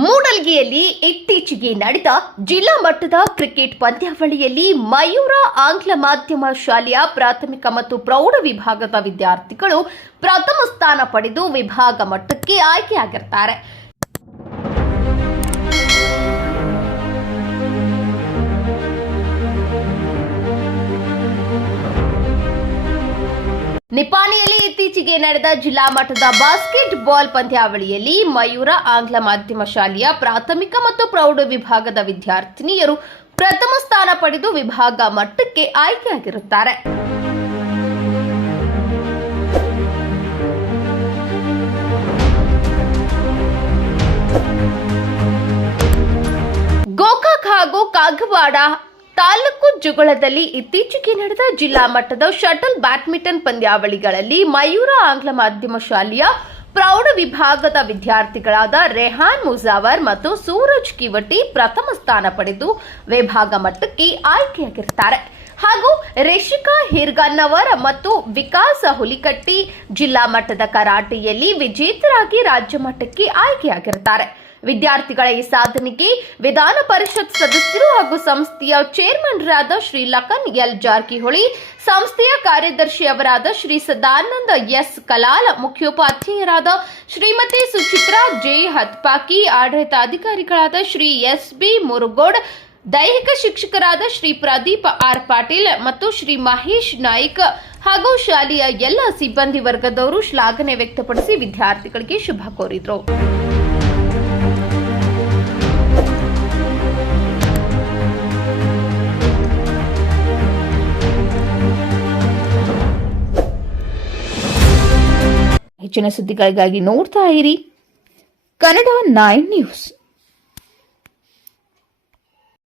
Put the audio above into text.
ಮೂಡಲ್ಗಿಯಲ್ಲಿ ಇತ್ತೀಚೆಗೆ ನಡೆದ ಜಿಲ್ಲಾ ಮಟ್ಟದ ಕ್ರಿಕೆಟ್ ಪಂದ್ಯಾವಳಿಯಲ್ಲಿ ಮಯೂರ ಆಂಗ್ಲ ಮಾಧ್ಯಮ ಶಾಲೆಯ ಪ್ರಾಥಮಿಕ ಮತ್ತು ಪ್ರೌಢ ವಿಭಾಗದ ವಿದ್ಯಾರ್ಥಿಗಳು ಪ್ರಥಮ ಸ್ಥಾನ ಪಡೆದು ವಿಭಾಗ ಮಟ್ಟಕ್ಕೆ ಆಯ್ಕೆಯಾಗಿರುತ್ತಾರೆ. ನಿಪಾಣಿಯಲ್ಲಿ ಇತ್ತೀಚೆಗೆ ನಡೆದ ಜಿಲ್ಲಾ ಮಟ್ಟದ ಬಾಸ್ಕೆಟ್ ಬಾಲ್ ಪಂದ್ಯಾವಳಿಯಲ್ಲಿ ಮಯೂರ ಆಂಗ್ಲ ಮಾಧ್ಯಮ ಶಾಲೆಯ ಪ್ರಾಥಮಿಕ ಮತ್ತು ಪ್ರೌಢ ವಿಭಾಗದ ವಿದ್ಯಾರ್ಥಿನಿಯರು ಪ್ರಥಮ ಸ್ಥಾನ ಪಡೆದು ವಿಭಾಗ ಮಟ್ಟಕ್ಕೆ ಆಯ್ಕೆಯಾಗಿರುತ್ತಾರೆ. ಗೋಕಾಕ್ ಹಾಗೂ ಕಾಗವಾಡ ತಾಲೂಕು ಜುಗಳದಲ್ಲಿ ಇತ್ತೀಚೆಗೆ ನಡೆದ ಜಿಲ್ಲಾ ಮಟ್ಟದ ಶಟಲ್ ಬ್ಯಾಡ್ಮಿಂಟನ್ ಪಂದ್ಯಾವಳಿಗಳಲ್ಲಿ ಮಯೂರ ಆಂಗ್ಲ ಮಾಧ್ಯಮ ಶಾಲೆಯ ಪ್ರೌಢ ವಿಭಾಗದ ವಿದ್ಯಾರ್ಥಿಗಳಾದ ರೆಹಾನ್ ಮುಜಾವರ್ ಮತ್ತು ಸೂರಜ್ ಕಿವಟಿ ಪ್ರಥಮ ಸ್ಥಾನ ಪಡೆದು ವಿಭಾಗ ಮಟ್ಟಕ್ಕೆ ಆಯ್ಕೆಯಾಗಿರುತ್ತಾರೆ. ಹಾಗೂ ರಿಷಿಕಾ ಹಿರ್ಗನ್ನವರ್ ಮತ್ತು ವಿಕಾಸ ಹುಲಿಕಟ್ಟಿ ಜಿಲ್ಲಾ ಮಟ್ಟದ ಕರಾಟೆಯಲ್ಲಿ ವಿಜೇತರಾಗಿ ರಾಜ್ಯ ಮಟ್ಟಕ್ಕೆ ಆಯ್ಕೆಯಾಗಿರುತ್ತಾರೆ. ವಿದ್ಯಾರ್ಥಿಗಳ ಈ ಸಾಧನೆಗೆ ವಿಧಾನ ಪರಿಷತ್ ಸದಸ್ಯರು ಹಾಗೂ ಸಂಸ್ಥೆಯ ಚೇರ್ಮನ್ರಾದ ಶ್ರೀ ಲಖನ್ ಎಲ್ ಜಾರಕಿಹೊಳಿ, ಸಂಸ್ಥೆಯ ಕಾರ್ಯದರ್ಶಿಯವರಾದ ಶ್ರೀ ಸದಾನಂದ ಎಸ್ ಕಲಾಲ್, ಮುಖ್ಯೋಪಾಧ್ಯಾಯರಾದ ಶ್ರೀಮತಿ ಸುಚಿತ್ರಾ ಜೆ ಹತ್ಪಾಕಿ, ಆಡಳಿತಾಧಿಕಾರಿಗಳಾದ ಶ್ರೀ ಎಸ್ ಬಿ ಮುರುಗೋಡ್, ದೈಹಿಕ ಶಿಕ್ಷಕರಾದ ಶ್ರೀ ಪ್ರದೀಪ್ ಆರ್ ಪಾಟೀಲ್ ಮತ್ತು ಶ್ರೀ ಮಹೇಶ್ ನಾಯ್ಕ್ ಹಾಗೂ ಶಾಲೆಯ ಎಲ್ಲ ಸಿಬ್ಬಂದಿ ವರ್ಗದವರು ಶ್ಲಾಘನೆ ವ್ಯಕ್ತಪಡಿಸಿ ವಿದ್ಯಾರ್ಥಿಗಳಿಗೆ ಶುಭ ಕೋರಿದರು. ಹೆಚ್ಚಿನ ಸುದ್ದಿಗಳಿಗಾಗಿ ನೋಡ್ತಾ ಇರಿ ಕನ್ನಡ 9 ನ್ಯೂಸ್.